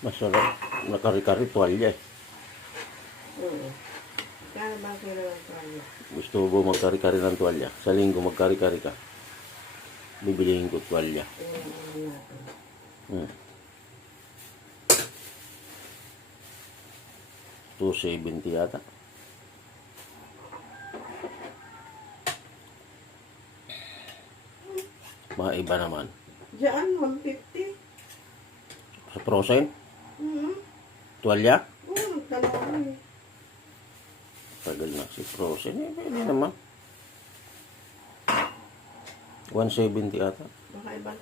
Masarap. Nakari-kari, tuwalya eh. Oo. Kaya ba kilo ng tuwalya? Gusto mo magkari-kari ng tuwalya? Sa linggo magkari-kari ka. Bibilihin ko tuwalya. Ano natin? Hmm. 270 yata. Mga iba naman. Diyan, 150. Sa frozen? Tuwalya? Dalawa eh. Tagal na si frozen. Eh, pwede naman. 170 ata. Baka ibang